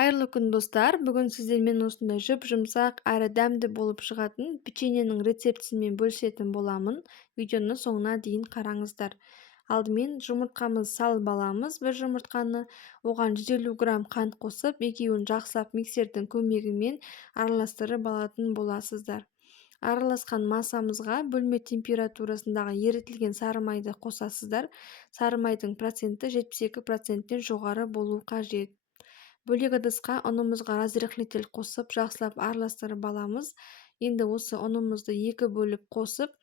Қайырлы күн достар. Бүгін сіздермен осындай жұп-жұмсақ әрі дәмді болып шығатын печеньенің рецептісімен бөлісетін боламын. Видеоны соңына дейін қараңыздар. Алдымен жұмыртқамызды салып аламыз. Бір жұмыртқаны оған 150 грамм қант қосып, екеуін жақсылап миксердің көмегімен араластырып алатын боласыздар. Араласқан массамызға бөлме температурасындағы ерітілген сары майды қосасыздар. Сары майдың проценті 72%-тен жоғары болу қажет. Бөлек ыдысқа ұнымызға разрыхлитель қосып, жақсылап араластырып аламыз. Енді осы ұнымызды екі бөліп қосып,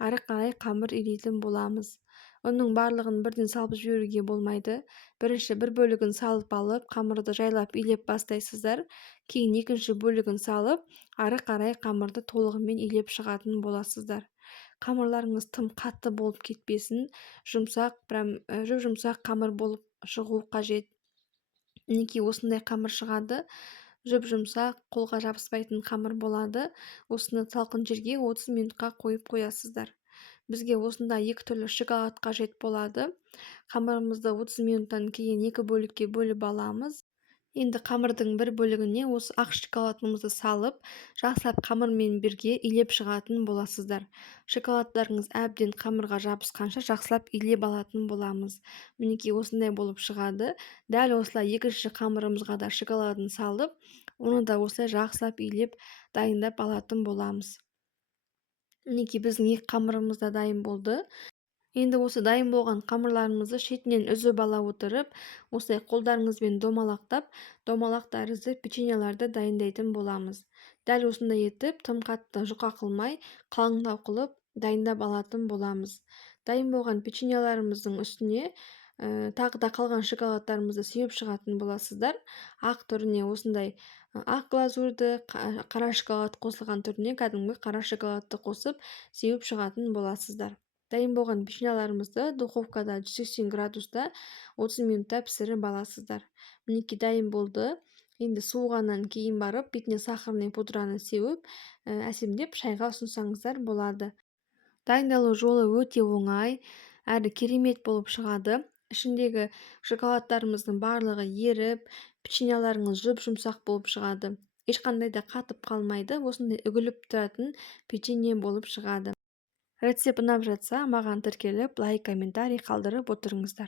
ары қарай қамыр илейтін боламыз. Оның барлығын бірден салып жіберуге болмайды. Бірінші бір бөлігін салып алып, қамырды жайлап илеп бастайсыздар. Кейін екінші бөлігін салып, ары қарай қамырды толығымен илеп шығатын боласыздар. Қамырларыңыз тым қатты болып кетпесін, жұмсақ қамыр болып шығу қажет. Мінекей осындай қамыр шығады. Жұп-жұмсақ, қолға жабыспайтын қамыр болады. Осыны салқын жерге 30 минутқа қойып қоясыздар. Бізге осында екі түрлі шоколад қажет болады. Қамырымызды 30 минуттан кейін екі бөлікке бөліп аламыз. Енді қамырдың бір бөлігіне осы ақ шоколадымызды салып, жақсылап қамырмен бірге илеп шығатын боласыздар. Шоколадтарыңыз әбден қамырға жабысқанша жақсылап илеп алатын боламыз. Мінекей осындай болып шығады. Дәл осылай екінші қамырымызға да шоколадын салып, оны да осылай жақсылап илеп дайындап алатын боламыз. Мінекей біздің екі қамырымыз да дайын болды. Енді осы дайын болған қамырларымызды шетінен үзіп ала отырып, осылай қолдарыңызбен домалақтап, домалақ тәрізді печеньеларды дайындайтын боламыз. Дәл осындай етіп, тым қатты жұқа қылмай, қалыңдау қылып дайындап алатын боламыз. Дайын болған печеньеларымыздың үстіне тағы да қалған шоколадтарымызды сеуіп шығатын боласыздар. Ақ түріне осындай ақ глазурды, қара шоколад қосылған түріне кәдімгі қара шоколадты қосып сеуіп шығатын боласыздар. Дайын болған печеньеларымызды духовкада 180 градуста 30 минутта пісіріп аласыздар. Мінекей дайын болды. Енді суығаннан кейін барып, бетіне сахарный пудраны сеуіп, әсемдеп шайға ұсынсаңыздар болады. Дайындалу жолы өте оңай, әрі керемет болып шығады. Ішіндегі шоколадтарымыздың барлығы еріп, печеньеларыңыз жұп-жұмсақ болып шығады. Ешқандай да қатып қалмайды. Осындай үгіліп тұратын печенье болып шығады. Рецепт ұнап жатса, маған тіркеліп, лайк, комментарий қалдырып отырыңыздар.